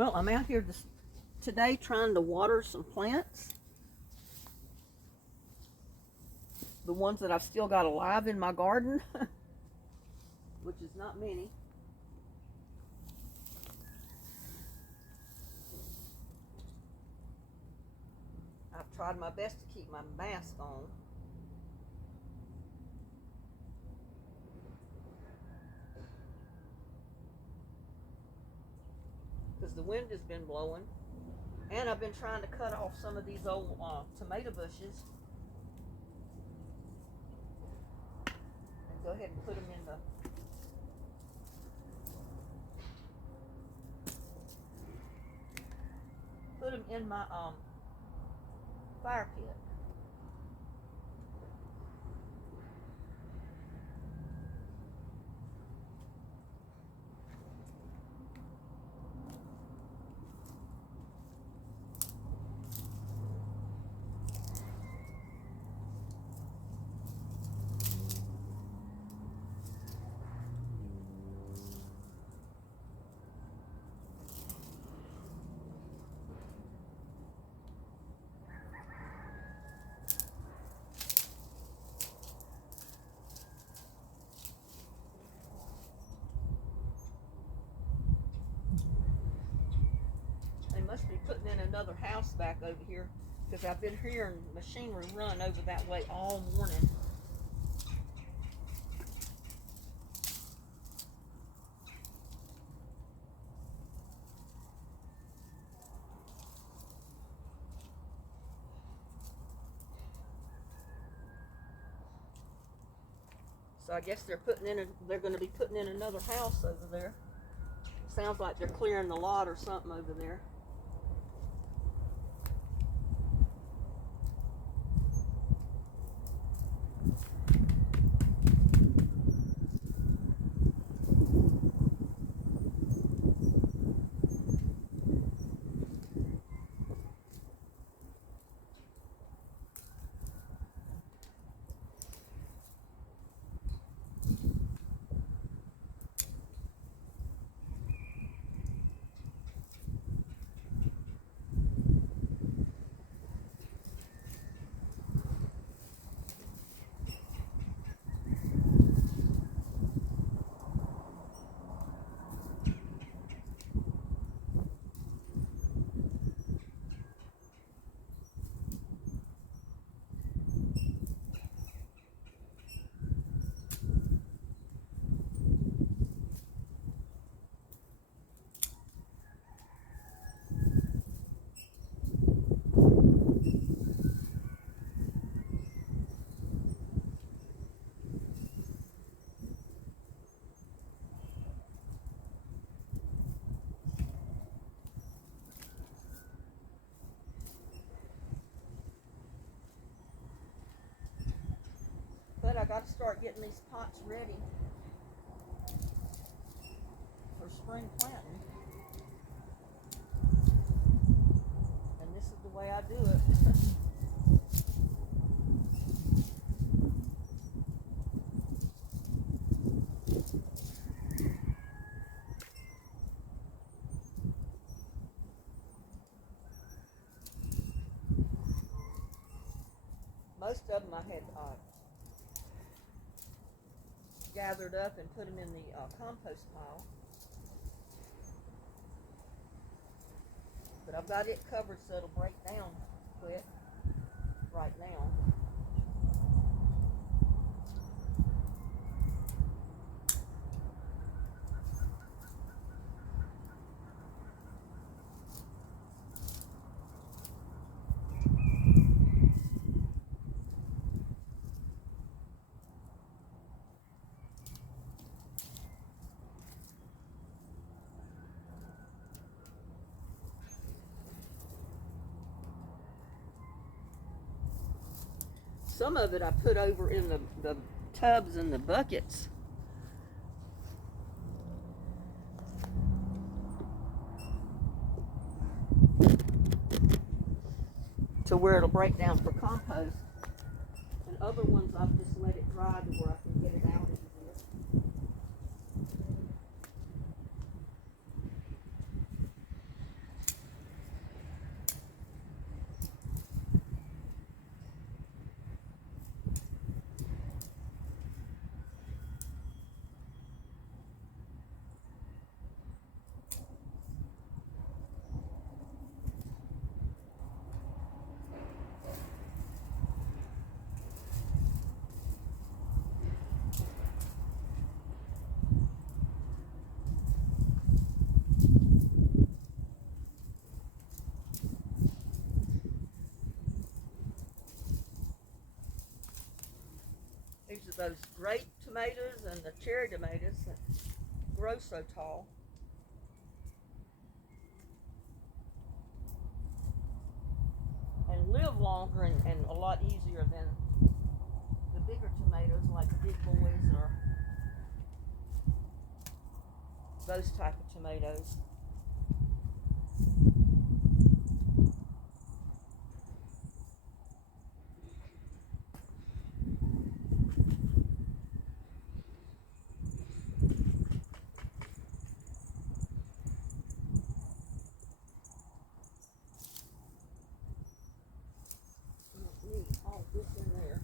Well, I'm out here today trying to water some plants. The ones that I've still got alive in my garden, which is not many. I've tried my best to keep my mask on. Because the wind has been blowing. And I've been trying to cut off some of these old tomato bushes. And go ahead and put them in my fire pit. Must be putting in another house back over here because I've been hearing machinery run over that way all morning. So I guess they're going to be putting in another house over there. Sounds like they're clearing the lot or something over there. But I got to start getting these pots ready for spring planting. And this is the way I do it. Most of them I had gathered up and put them in the compost pile. But I've got it covered so it'll break down quick right now. Some of it I put over in the tubs and the buckets. To where it'll break down for compost. And other ones I've just let it dry to where I can get it out of here. those grape tomatoes and the cherry tomatoes that grow so tall. And live longer and a lot easier than the bigger tomatoes like Big Boys or those type of tomatoes. All this in there.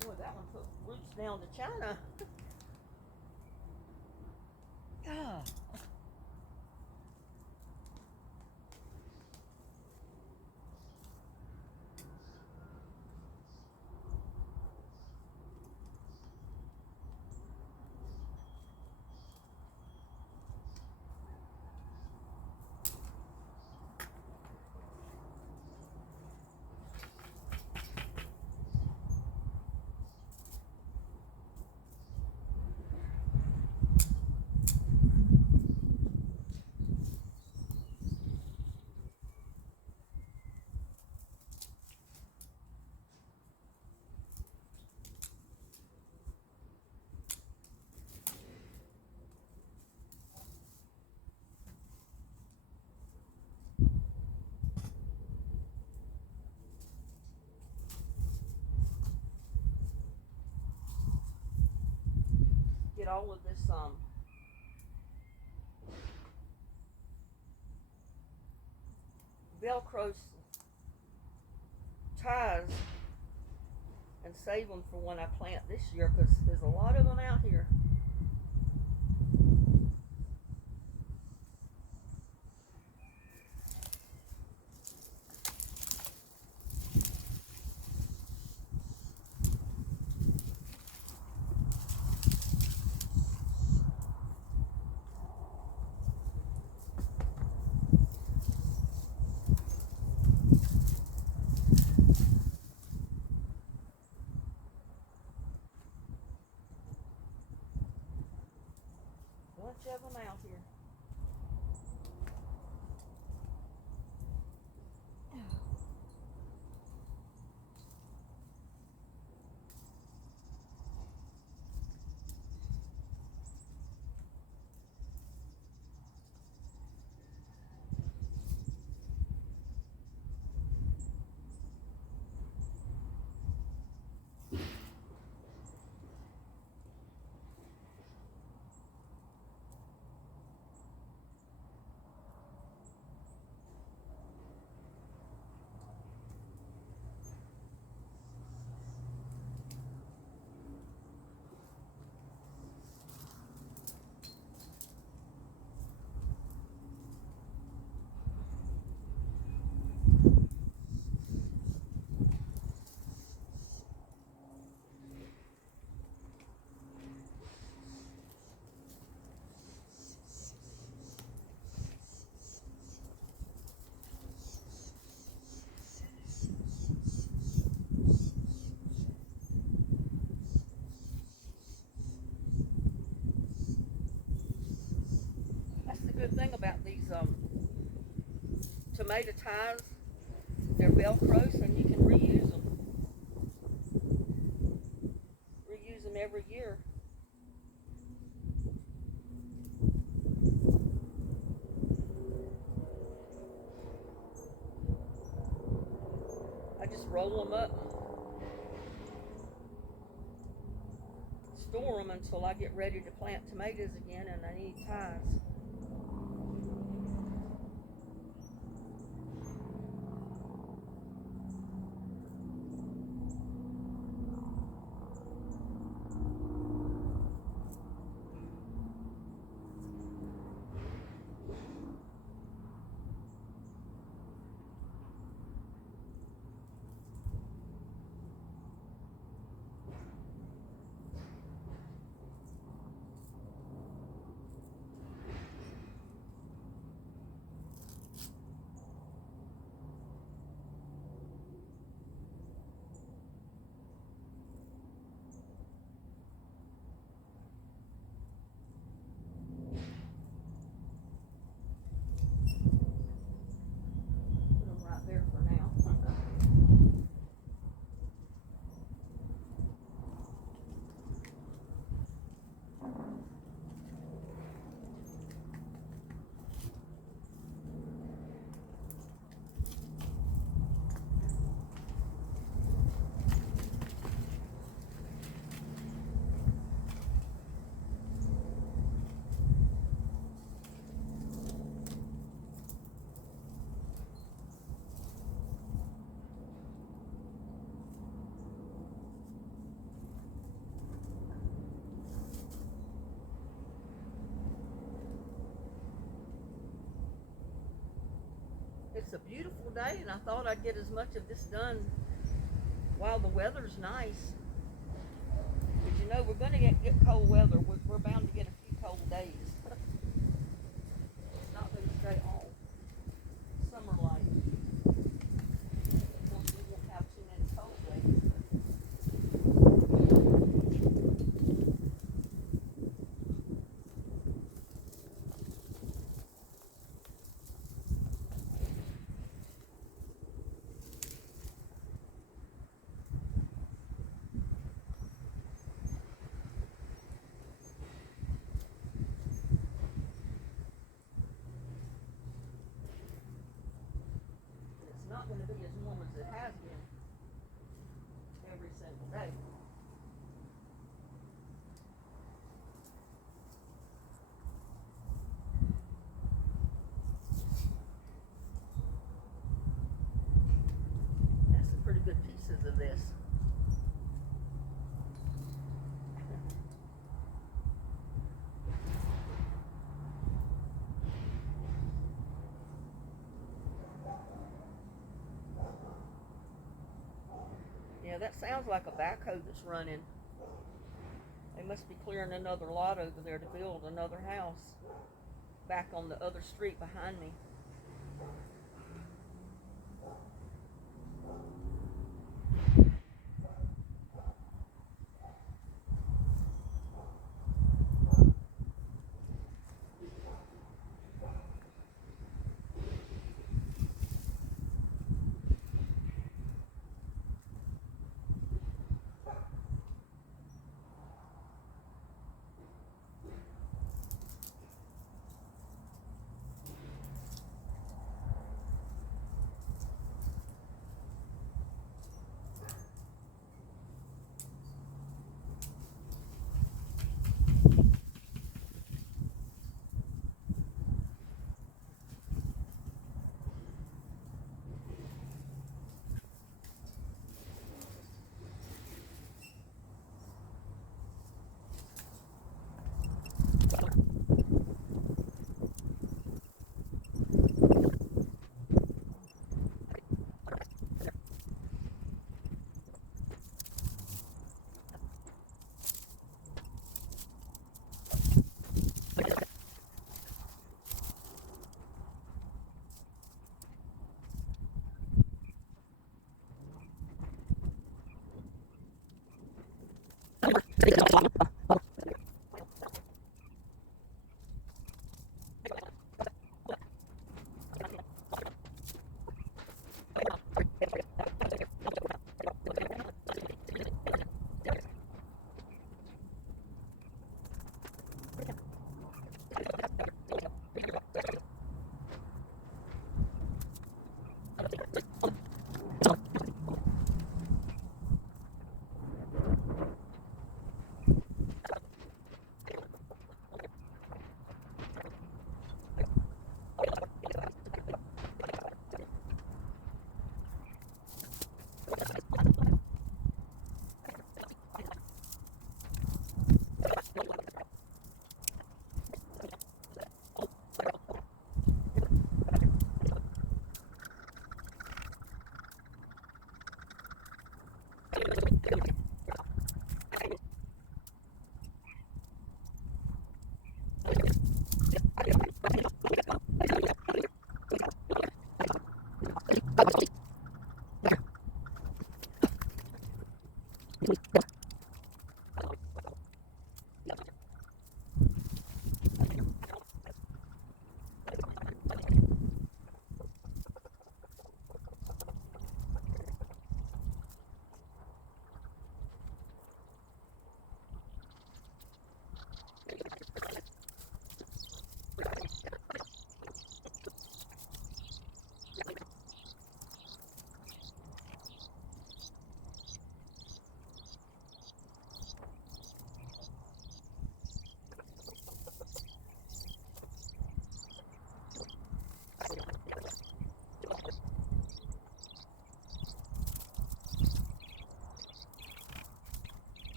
Boy, that one put roots down to China. Ah. Get all of this Velcro ties and save them for when I plant this year, because there's a lot of them out here. Bunch of them out here. Good thing about these tomato ties, they're Velcro, and you can reuse them. Reuse them every year. I just roll them up, store them until I get ready to plant tomatoes again, and I need ties. It's a beautiful day, and I thought I'd get as much of this done while the weather's nice. Because you know, we're going to get cold weather. We're bound to get a few cold days. It's not going to stay all summer-like. We won't have too many cold days. Not going to be as warm as it has been every single day. That's some pretty good pieces of this. Yeah, that sounds like a backhoe that's running. They must be clearing another lot over there to build another house back on the other street behind me.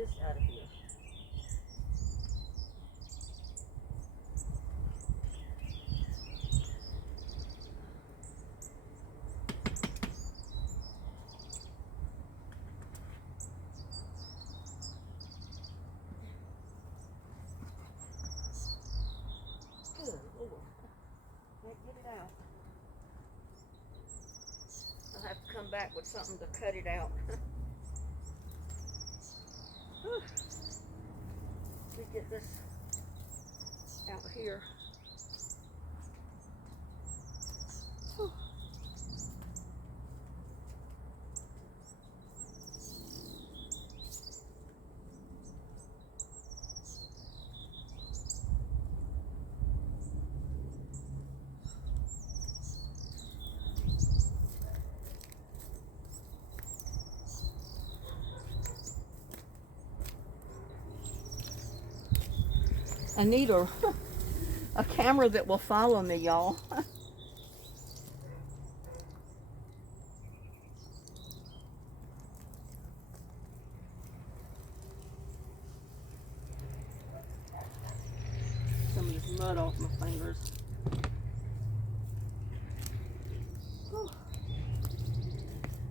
this out of here. Good Lord. Can't get it out. I'll have to come back with something to cut it out. Let me get this out here. Whew. I need a camera that will follow me, y'all. Some of this mud off my fingers. Whew.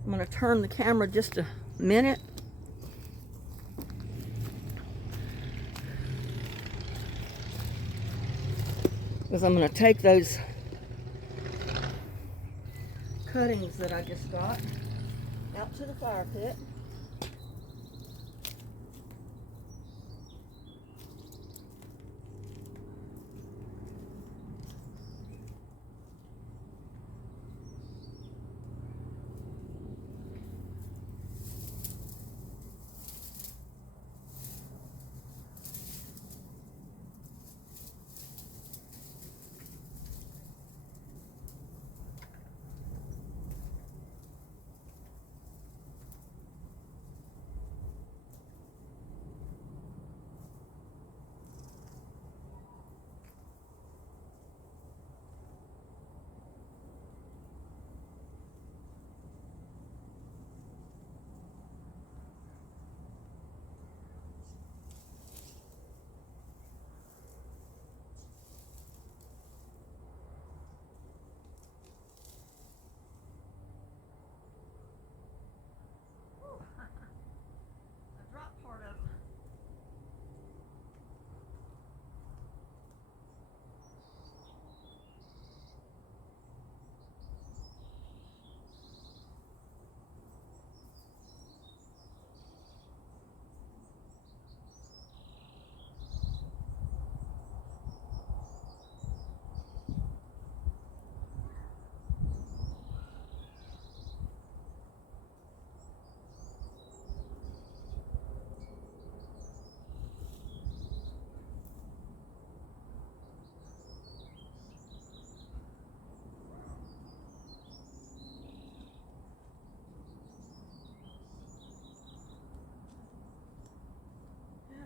I'm going to turn the camera just a minute. Because I'm going to take those cuttings that I just got out to the fire pit.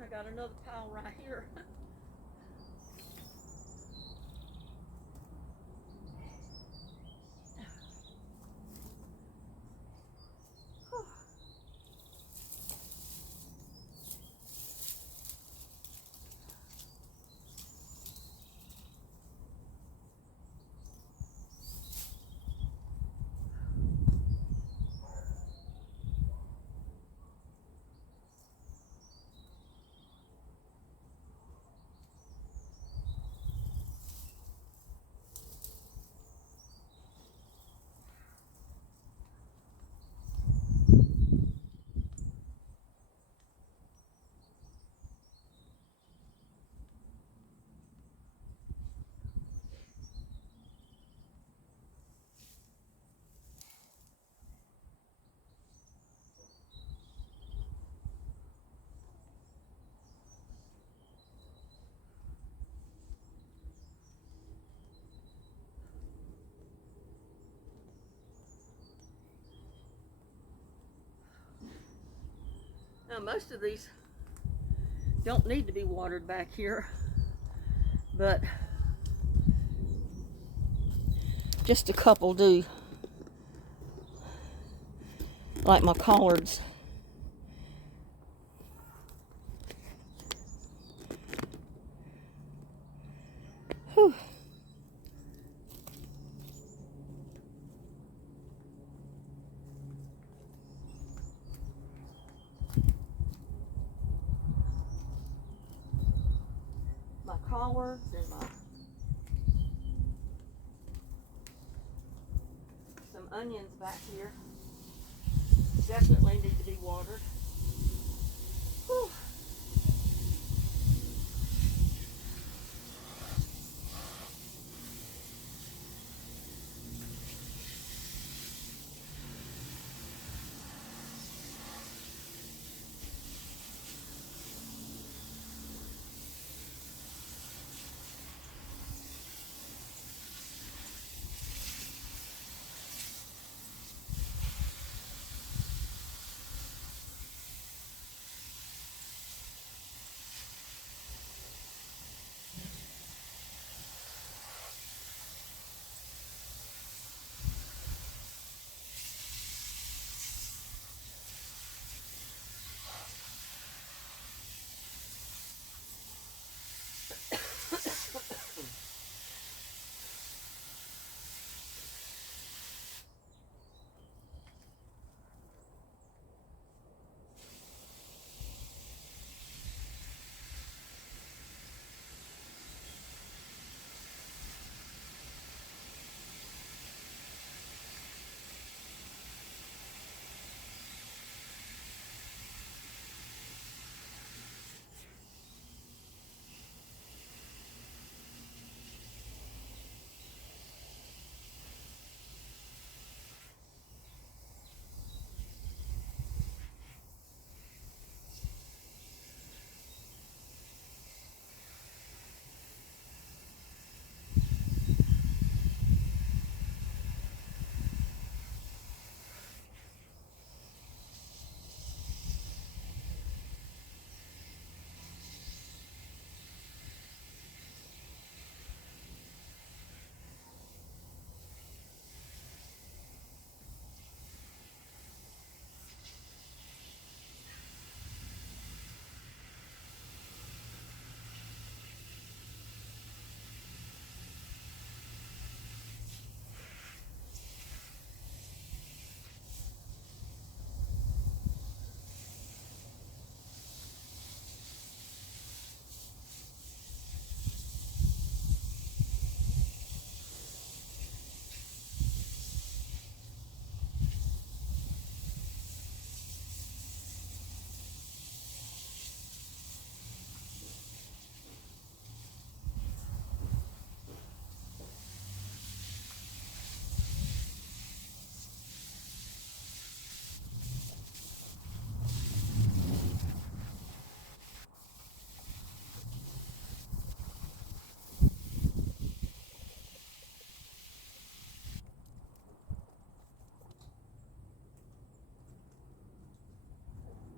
I got another pile right here. Now most of these don't need to be watered back here, but just a couple do, like my collards. collards and some onions back here. Definitely need to be watered. Whew.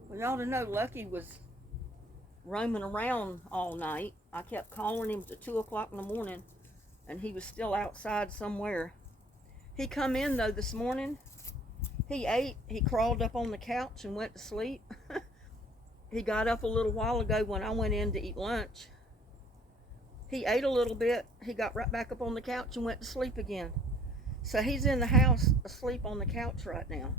Well, y'all to know Lucky was roaming around all night. I kept calling him to 2 o'clock in the morning and he was still outside somewhere. He come in though this morning. He ate, he crawled up on the couch and went to sleep. He got up a little while ago when I went in to eat lunch. He ate a little bit, he got right back up on the couch and went to sleep again. So he's in the house asleep on the couch right now.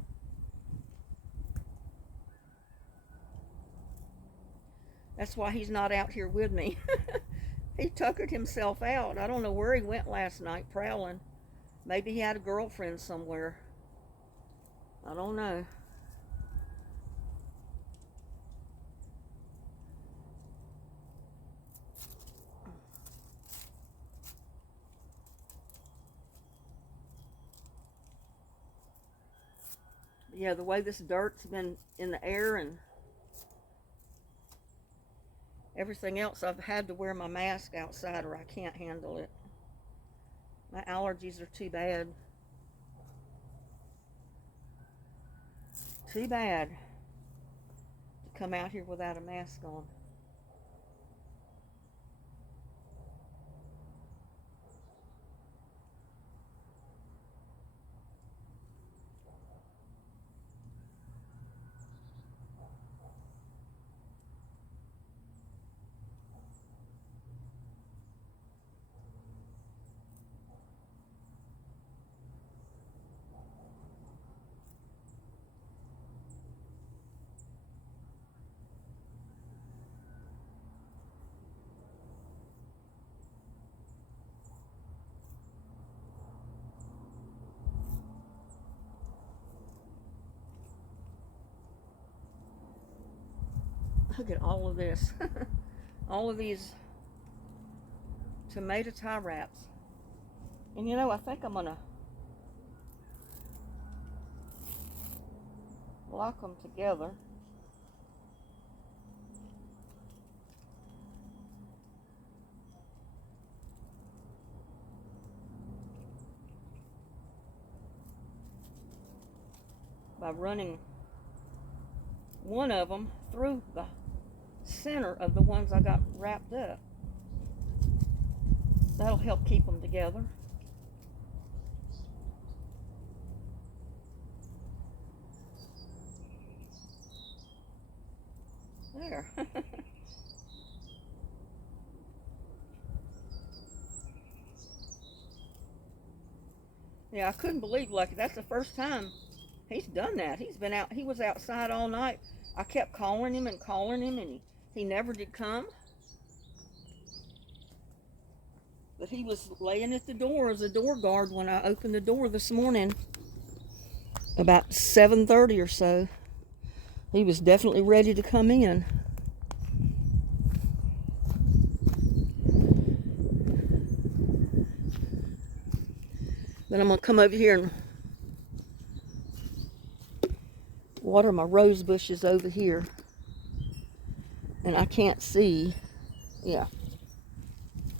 That's why he's not out here with me. He tuckered himself out. I don't know where he went last night prowling. Maybe he had a girlfriend somewhere. I don't know. Yeah, the way this dirt's been in the air and everything else, I've had to wear my mask outside or I can't handle it. My allergies are too bad. Too bad to come out here without a mask on. Look at all of this. All of these tomato tie wraps. And you know, I think I'm gonna lock them together. By running one of them through the center of the ones I got wrapped up. That'll help keep them together. There. Yeah, I couldn't believe, Lucky, that's the first time he's done that. He's been out, he was outside all night. I kept calling him, and he never did come. But he was laying at the door as a door guard when I opened the door this morning, about 7:30 or so. He was definitely ready to come in. Then I'm going to come over here and water my rose bushes over here. And I can't see. Yeah.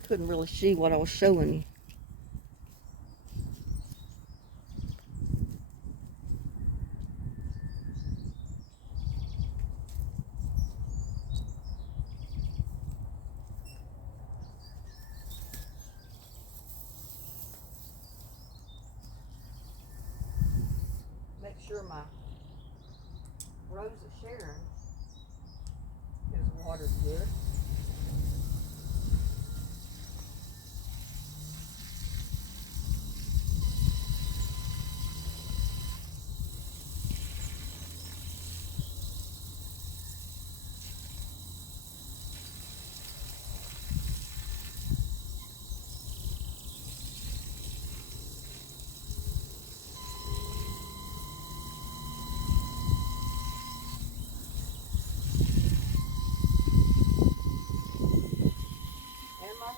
Couldn't really see what I was showing you. Make sure my Rose of Sharon is watered good.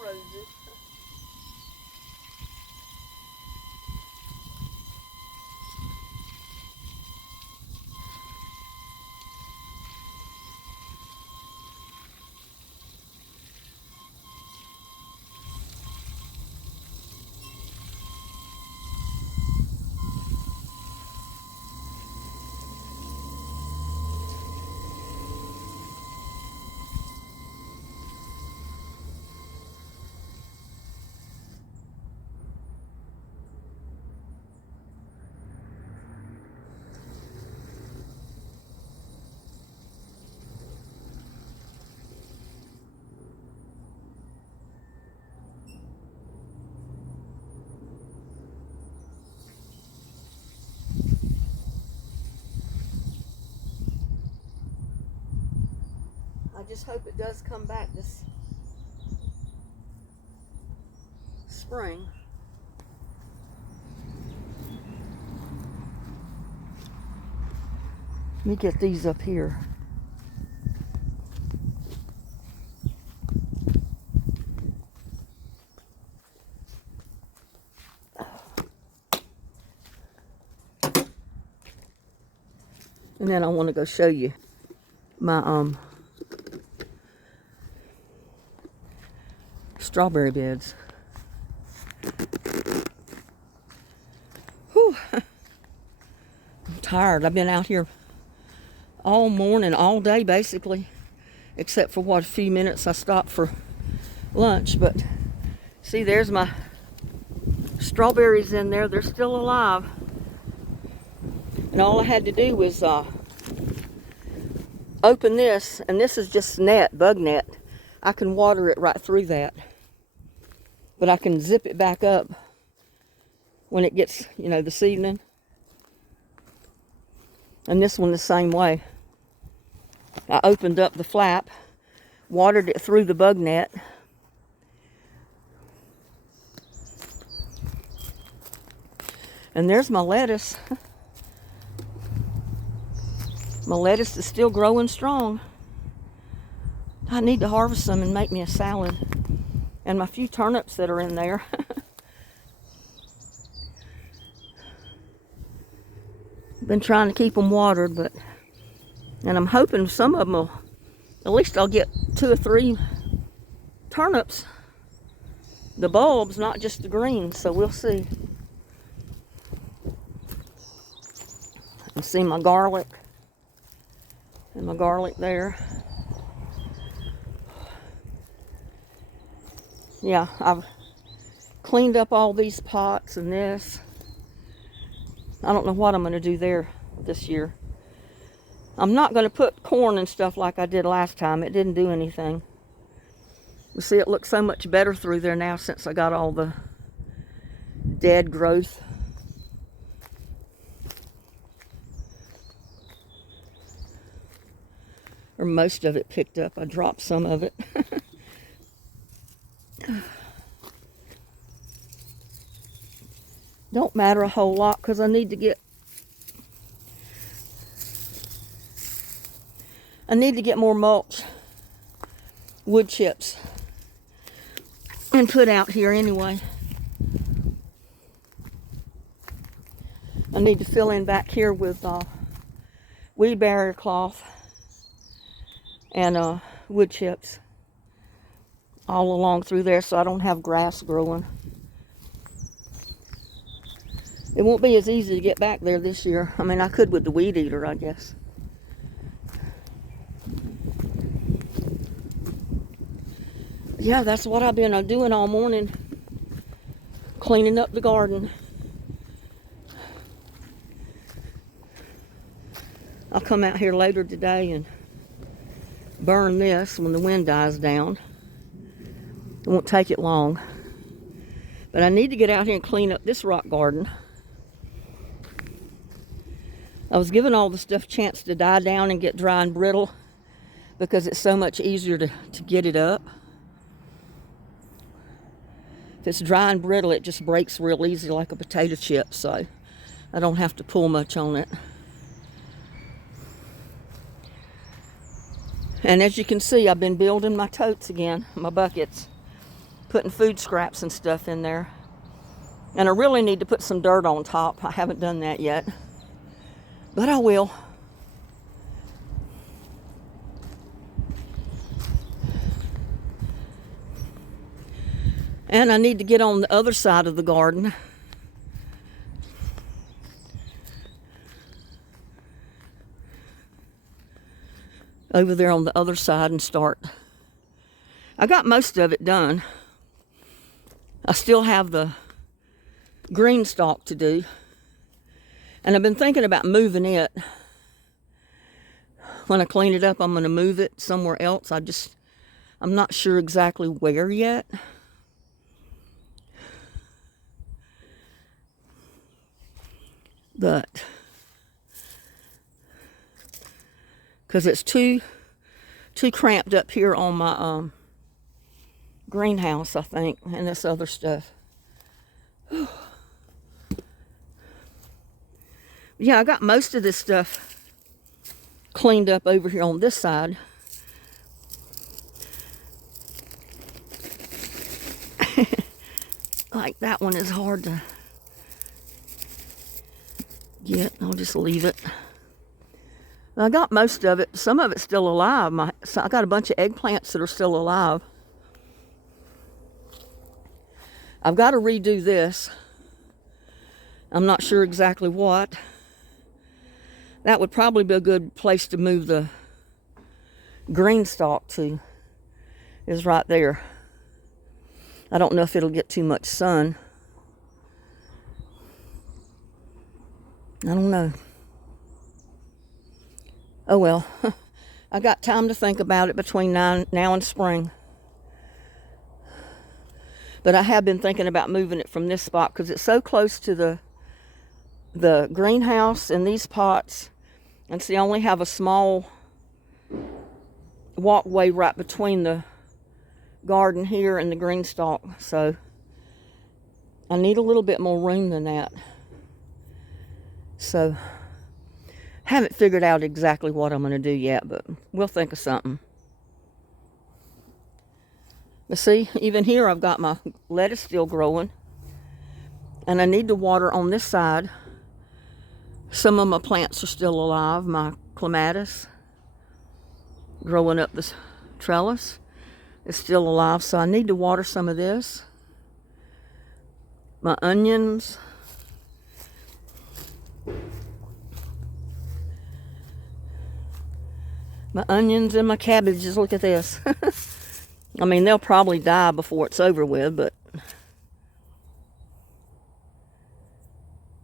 Roses. I just hope it does come back this spring. Let me get these up here. And then I want to go show you my strawberry beds. Whew. I'm tired. I've been out here all morning, all day basically, except for what, a few minutes I stopped for lunch. But see, there's my strawberries in there. They're still alive. And all I had to do was open this, and this is just net, bug net. I can water it right through that. But I can zip it back up when it gets, you know, this evening. And this one the same way. I opened up the flap, watered it through the bug net. And there's my lettuce. My lettuce is still growing strong. I need to harvest some and make me a salad. And my few turnips that are in there. Been trying to keep them watered, and I'm hoping some of them will, at least I'll get 2 or 3 turnips. The bulbs, not just the greens, so we'll see. And see my garlic. And my garlic there. Yeah, I've cleaned up all these pots and this. I don't know what I'm going to do there this year. I'm not going to put corn and stuff like I did last time. It didn't do anything. You see, it looks so much better through there now since I got all the dead growth. Or most of it picked up. I dropped some of it. Don't matter a whole lot because I need to get more mulch, wood chips, and put out here anyway. I need to fill in back here with weed barrier cloth and wood chips all along through there so I don't have grass growing. It won't be as easy to get back there this year. I mean, I could with the weed eater, I guess. Yeah, that's what I've been doing all morning. Cleaning up the garden. I'll come out here later today and burn this when the wind dies down. It won't take it long. But I need to get out here and clean up this rock garden. I was giving all the stuff a chance to die down and get dry and brittle because it's so much easier to get it up. If it's dry and brittle, it just breaks real easy like a potato chip, so I don't have to pull much on it. And as you can see, I've been building my totes again, my buckets, putting food scraps and stuff in there. And I really need to put some dirt on top. I haven't done that yet. But I will. And I need to get on the other side of the garden. Over there on the other side and start. I got most of it done. I still have the green stalk to do. And I've been thinking about moving it. When I clean it up, I'm going to move it somewhere else. I'm not sure exactly where yet. But, because it's too cramped up here on my greenhouse, I think, and this other stuff. Yeah, I got most of this stuff cleaned up over here on this side. Like that one is hard to get. I'll just leave it. I got most of it. Some of it's still alive. I got a bunch of eggplants that are still alive. I've got to redo this. I'm not sure exactly what. That would probably be a good place to move the green stalk to, is right there. I don't know if it'll get too much sun. I don't know. Oh well, I got time to think about it between now and spring. But I have been thinking about moving it from this spot because it's so close to the greenhouse and these pots. And see, I only have a small walkway right between the garden here and the green stalk. So I need a little bit more room than that. So haven't figured out exactly what I'm going to do yet, but we'll think of something. But see, even here I've got my lettuce still growing. And I need to water on this side. Some of my plants are still alive. My clematis growing up this trellis is still alive, so I need to water some of this. My onions. My onions and my cabbages, look at this. I mean, they'll probably die before it's over with, but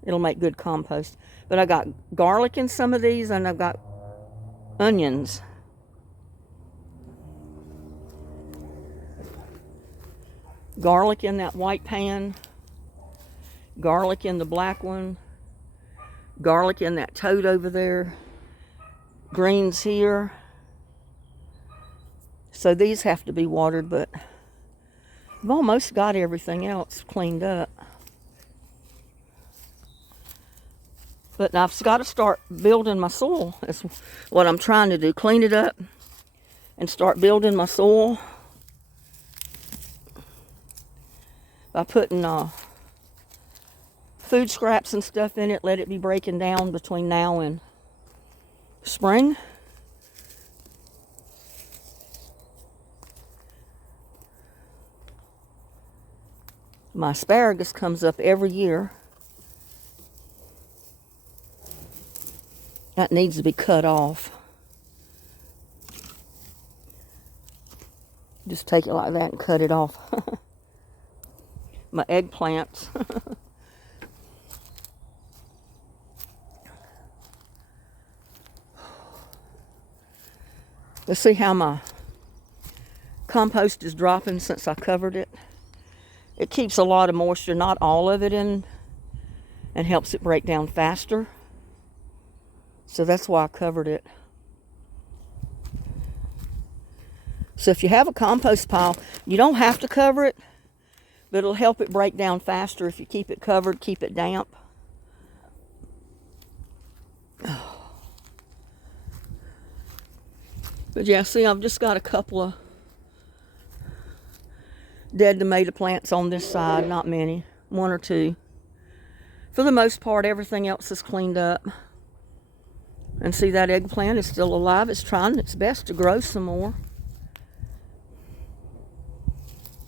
it'll make good compost. But I got garlic in some of these, and I've got onions. Garlic in that white pan. Garlic in the black one. Garlic in that toad over there. Greens here. So these have to be watered, but I've almost got everything else cleaned up. But I've got to start building my soil. That's what I'm trying to do. Clean it up and start building my soil by putting food scraps and stuff in it. Let it be breaking down between now and spring. My asparagus comes up every year. That needs to be cut off. Just take it like that and cut it off. My eggplants. Let's see how my compost is dropping since I covered it. It keeps a lot of moisture, not all of it in, and helps it break down faster. So that's why I covered it. So if you have a compost pile, you don't have to cover it, but it'll help it break down faster if you keep it covered, keep it damp. But yeah, see, I've just got a couple of dead tomato plants on this side, not many, one or two. For the most part, everything else is cleaned up. And see, that eggplant is still alive. It's trying its best to grow some more.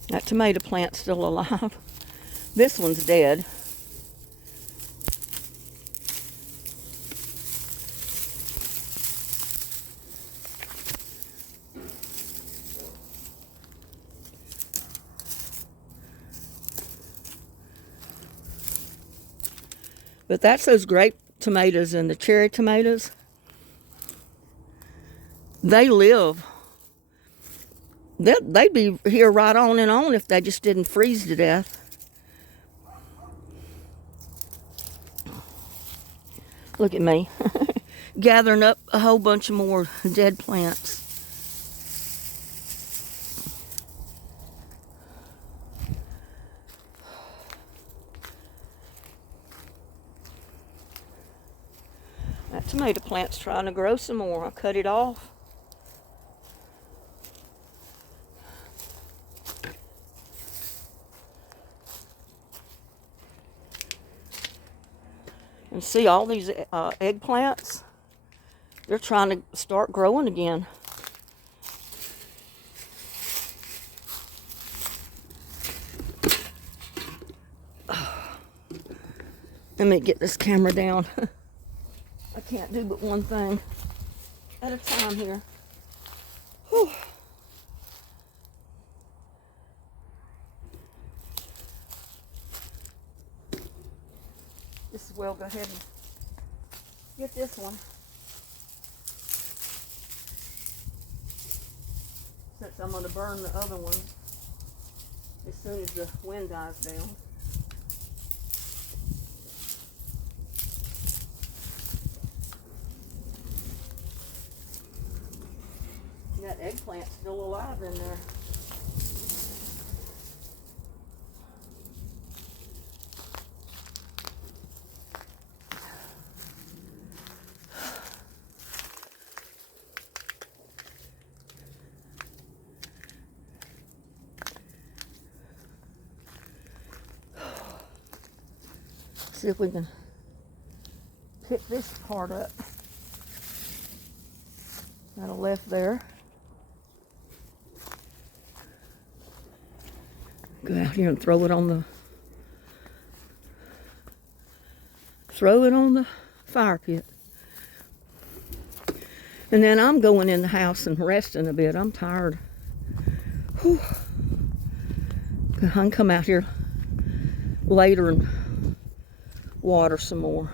That tomato plant's still alive. This one's dead. But that's those grape tomatoes and the cherry tomatoes. They live. They'd be here right on and on if they just didn't freeze to death. Look at me. Gathering up a whole bunch of more dead plants. That tomato plant's trying to grow some more. I cut it off. And see all these eggplants? They're trying to start growing again. Let me get this camera down. I can't do but one thing at a time here. Whew. This is well, go ahead and get this one. Since I'm going to burn the other one as soon as the wind dies down. That eggplant's still alive in there. See if we can pick this part up that I left there. Go out here and throw it on the fire pit. And then I'm going in the house and resting a bit. I'm tired. Whew. I can come out here later and water some more.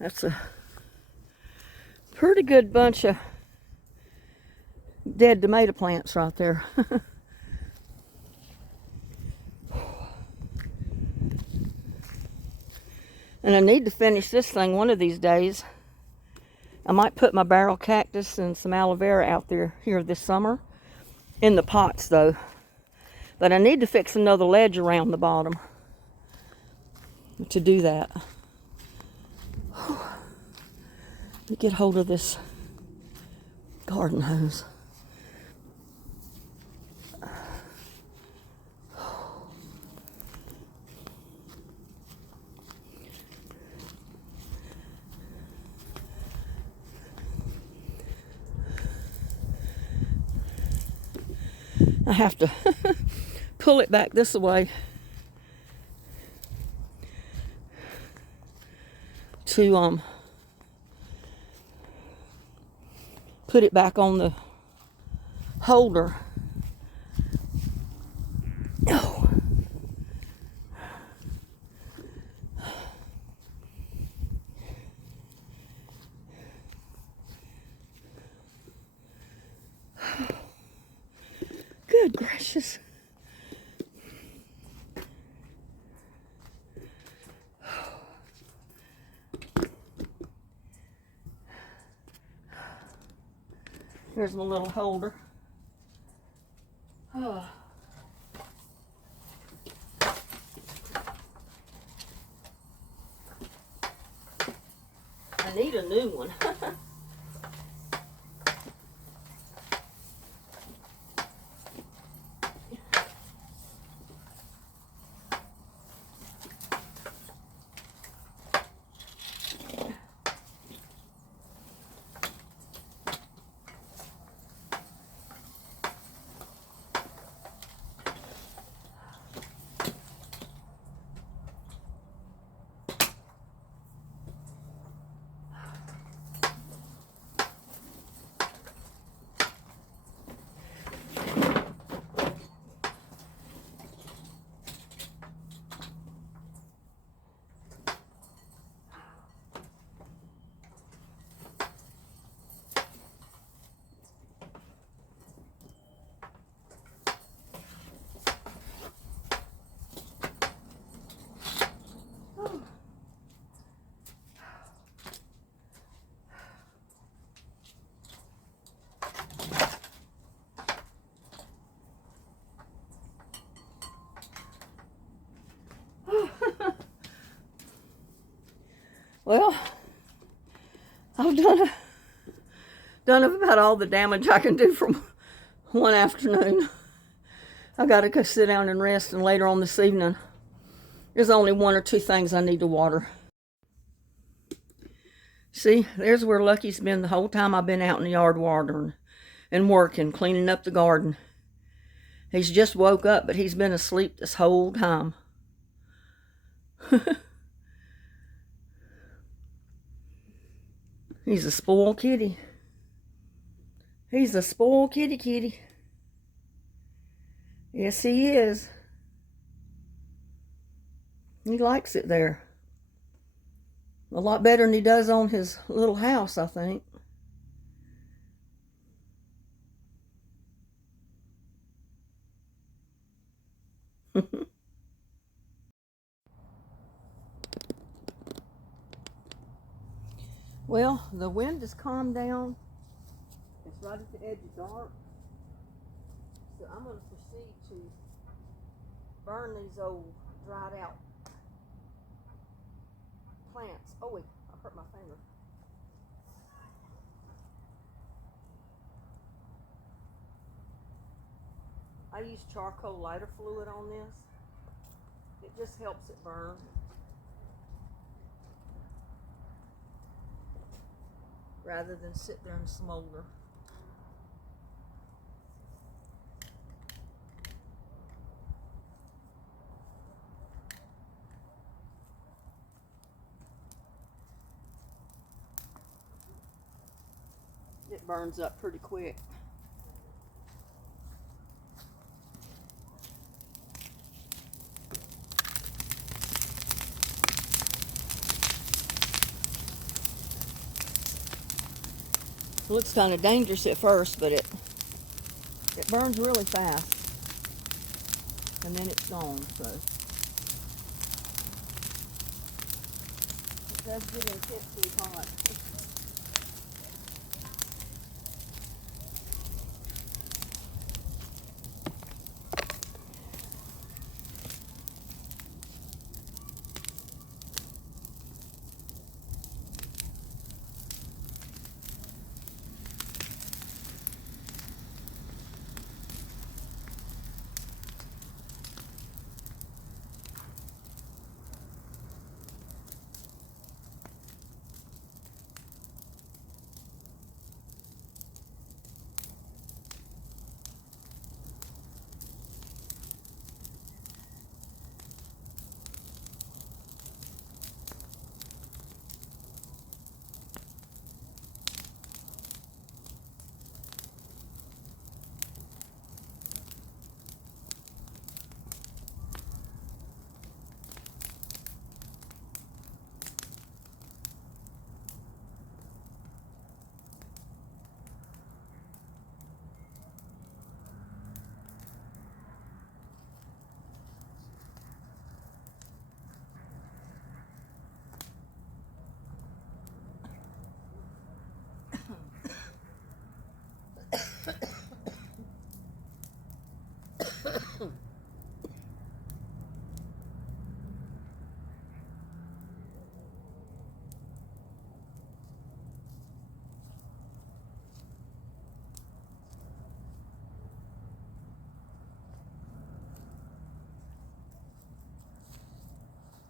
That's a pretty good bunch of dead tomato plants right there. And I need to finish this thing one of these days. I might put my barrel cactus and some aloe vera out there here this summer. In the pots though. But I need to fix another ledge around the bottom to do that. Let me get hold of this garden hose. I have to pull it back this way to put it back on the holder. Oh. Good gracious. Here's my little holder. Oh. I need a new one. Well, I've done about all the damage I can do from one afternoon. I gotta go sit down and rest, and later on this evening, there's only one or two things I need to water. See, there's where Lucky's been the whole time I've been out in the yard watering and working, cleaning up the garden. He's just woke up, but he's been asleep this whole time. He's a spoiled kitty. He's a spoiled kitty. Yes, he is. He likes it there. A lot better than he does on his little house, I think. Well, the wind has calmed down. It's right at the edge of dark. So I'm going to proceed to burn these old dried out plants. Oh wait, I hurt my finger. I use charcoal lighter fluid on this. It just helps it burn. Rather than sit there and smolder. It burns up pretty quick. It looks kind of dangerous at first, but it burns really fast, and then it's gone. So it does get intensely hot.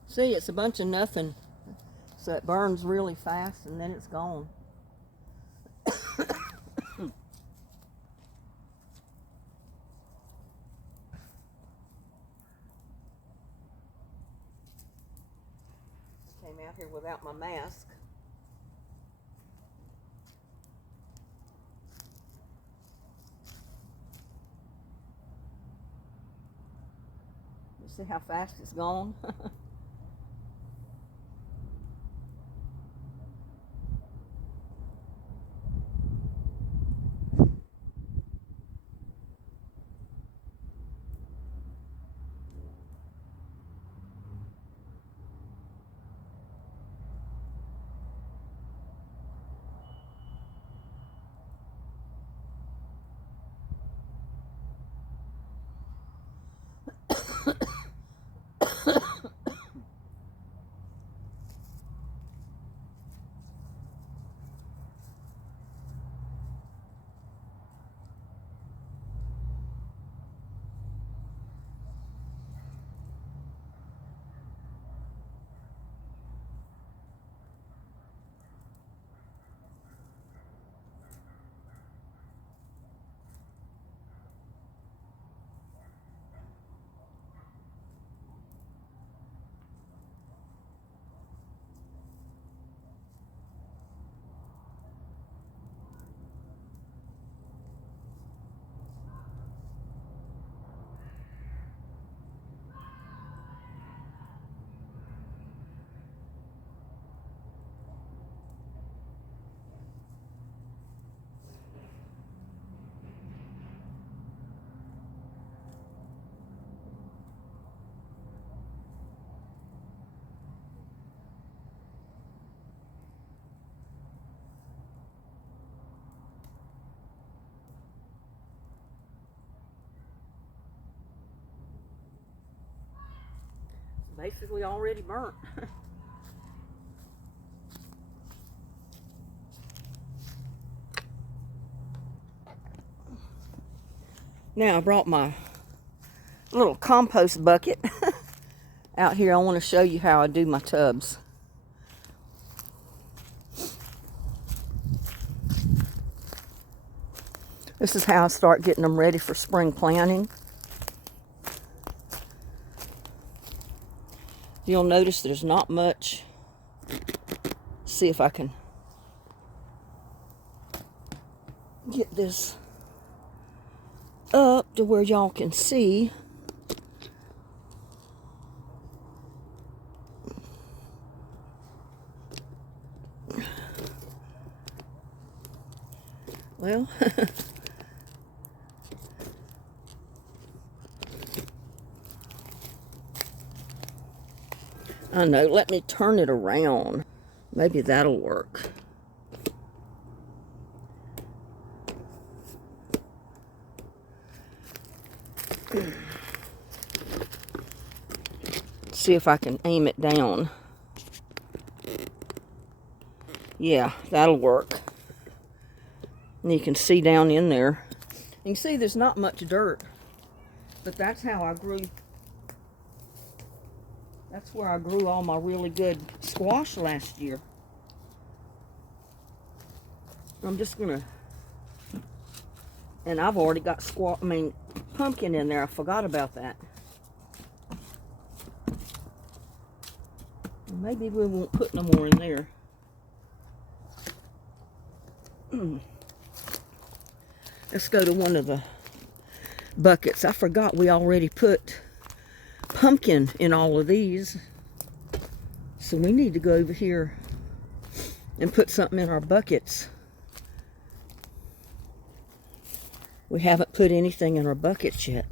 See, it's a bunch of nothing, so it burns really fast and then it's gone. Came out here without my mask. You see how fast it's gone? Basically already burnt. Now I brought my little compost bucket out here. I want to show you how I do my tubs. This is how I start getting them ready for spring planting. You'll notice there's not much. See if I can get this up to where y'all can see. Well, I know, let me turn it around. Maybe that'll work. See if I can aim it down. Yeah, that'll work. And you can see down in there. You can see there's not much dirt, but that's how I grew. That's where I grew all my really good squash last year. I'm just gonna, and I've already got pumpkin in there. I forgot about that. Maybe we won't put no more in there. Let's go to one of the buckets. I forgot we already put pumpkin in all of these. So we need to go over here and put something in our buckets. We haven't put anything in our buckets yet.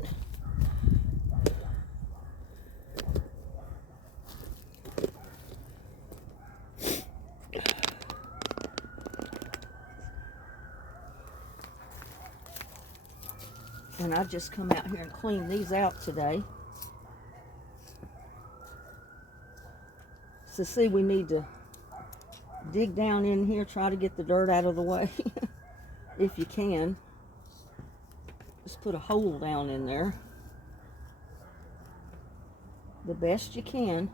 And I've just come out here and cleaned these out today. So see, we need to dig down in here, try to get the dirt out of the way. If you can. Just put a hole down in there. The best you can.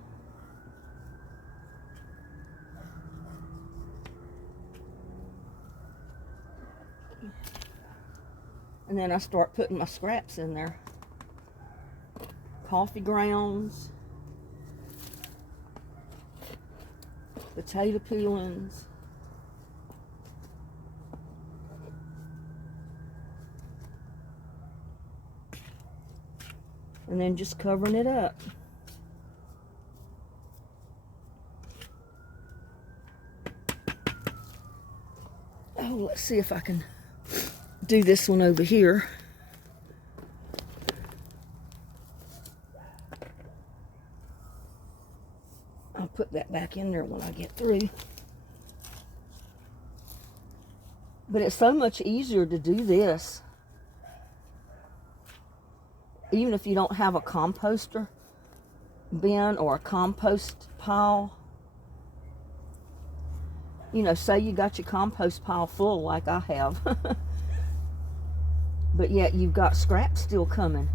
And then I start putting my scraps in there. Coffee grounds, potato peelings, and then just covering it up. Oh, let's see if I can do this one over here. I'll put that back in there when I get through. But it's so much easier to do this, even if you don't have a composter bin or a compost pile. You know, say you got your compost pile full like I have. But yet you've got scraps still coming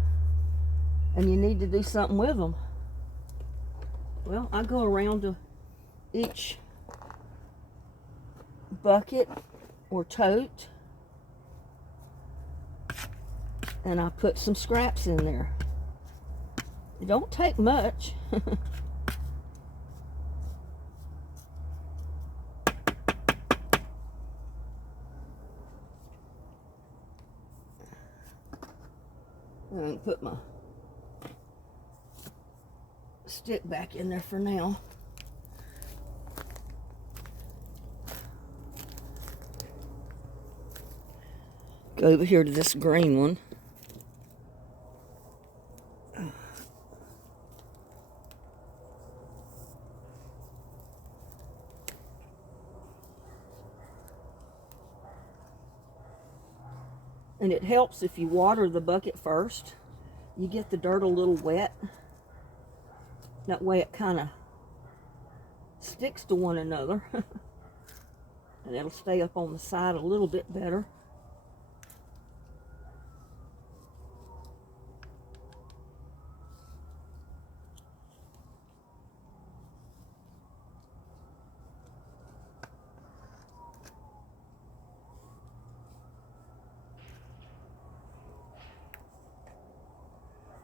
and you need to do something with them. Well, I go around to each bucket or tote and I put some scraps in there. It don't take much. And put my stick back in there for now. Go over here to this green one. And it helps if you water the bucket first. You get the dirt a little wet. That way it kind of sticks to one another. And it'll stay up on the side a little bit better.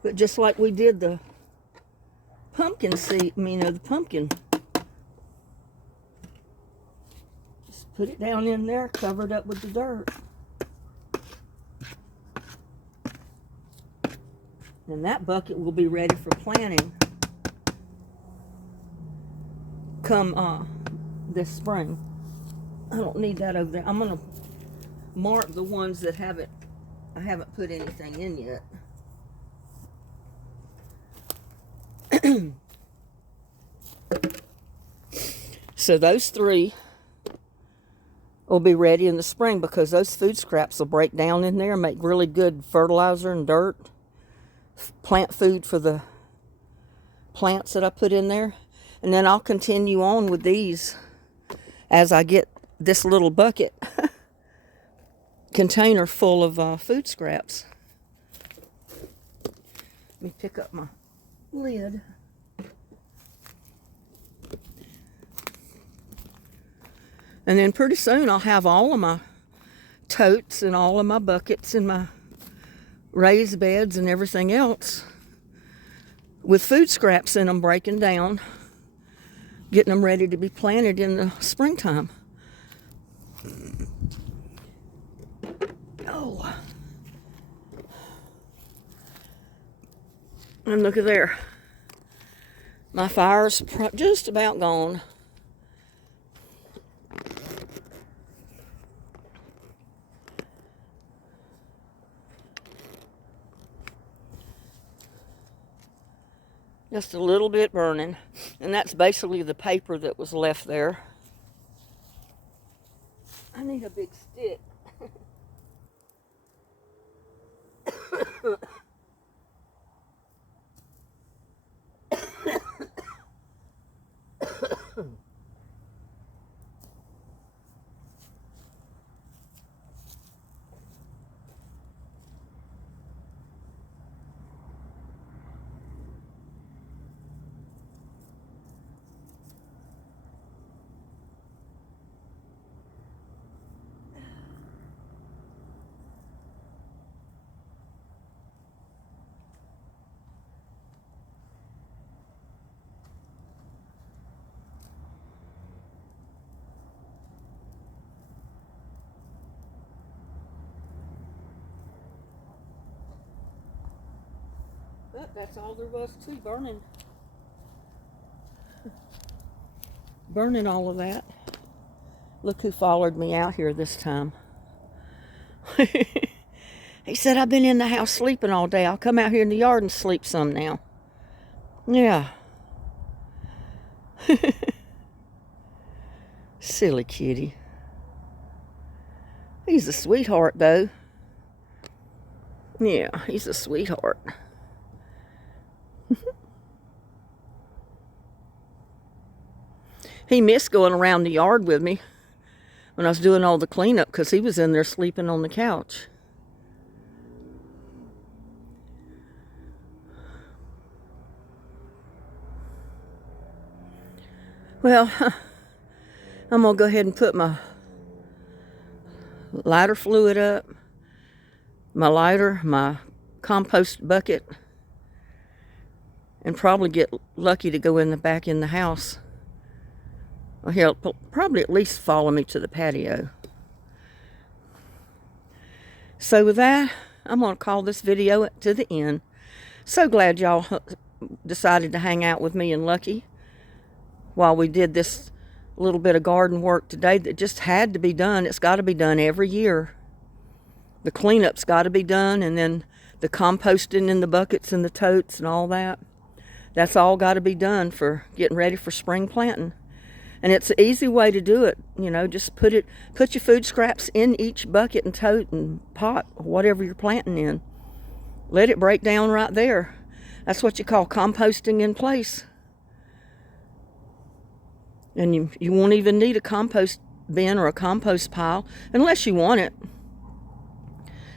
But just like we did the pumpkin seed, the pumpkin. Just put it down in there, cover it up with the dirt. And that bucket will be ready for planting come this spring. I don't need that over there. I'm gonna mark the ones that I haven't put anything in yet. So those 3 will be ready in the spring because those food scraps will break down in there and make really good fertilizer and dirt, plant food for the plants that I put in there. And then I'll continue on with these as I get this little bucket container full of food scraps. Let me pick up my lid. And then pretty soon I'll have all of my totes and all of my buckets and my raised beds and everything else with food scraps in them breaking down, getting them ready to be planted in the springtime. Oh. And look at there. My fire's just about gone. Just a little bit burning. And that's basically the paper that was left there. I need a big stick. But that's all there was to burning. Burning all of that. Look who followed me out here this time. He said, I've been in the house sleeping all day. I'll come out here in the yard and sleep some now. Yeah. Silly kitty. He's a sweetheart, though. Yeah, he's a sweetheart. He missed going around the yard with me when I was doing all the cleanup because he was in there sleeping on the couch. Well, I'm going to go ahead and put my lighter fluid up, my lighter, my compost bucket, and probably get lucky to go back in the house. Well, he'll probably at least follow me to the patio. So with that, I'm going to call this video to the end. So glad y'all decided to hang out with me and Lucky while we did this little bit of garden work today that just had to be done. It's got to be done every year. The cleanup's got to be done, and then the composting in the buckets and the totes and all that. That's all got to be done for getting ready for spring planting. And it's an easy way to do it. You know, just put your food scraps in each bucket and tote and pot, whatever you're planting in. Let it break down right there. That's what you call composting in place. And you won't even need a compost bin or a compost pile unless you want it.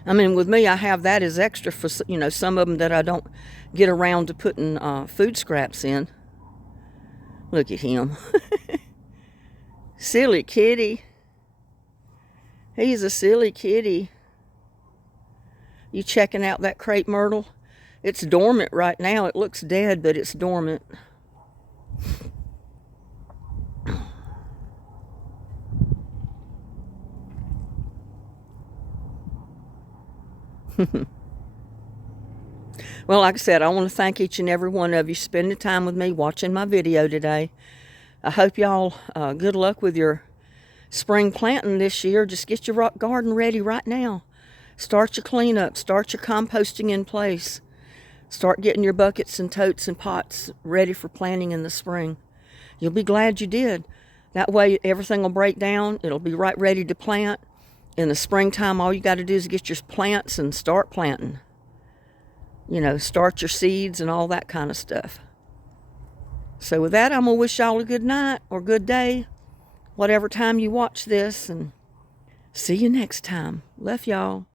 I mean, with me, I have that as extra for, some of them that I don't get around to putting food scraps in. Look at him. Silly kitty. He's a silly kitty. You checking out that crepe myrtle? It's dormant right now. It looks dead, but it's dormant. Well, like I said, I want to thank each and every one of you spending time with me watching my video today. I hope y'all good luck with your spring planting this year. Just get your rock garden ready right now. Start your cleanup. Start your composting in place. Start getting your buckets and totes and pots ready for planting in the spring. You'll be glad you did. That way everything will break down. It'll be right ready to plant. In the springtime, all you got to do is get your plants and start planting. You know, start your seeds and all that kind of stuff. So with that, I'm going to wish y'all a good night or good day, whatever time you watch this, and see you next time. Love y'all.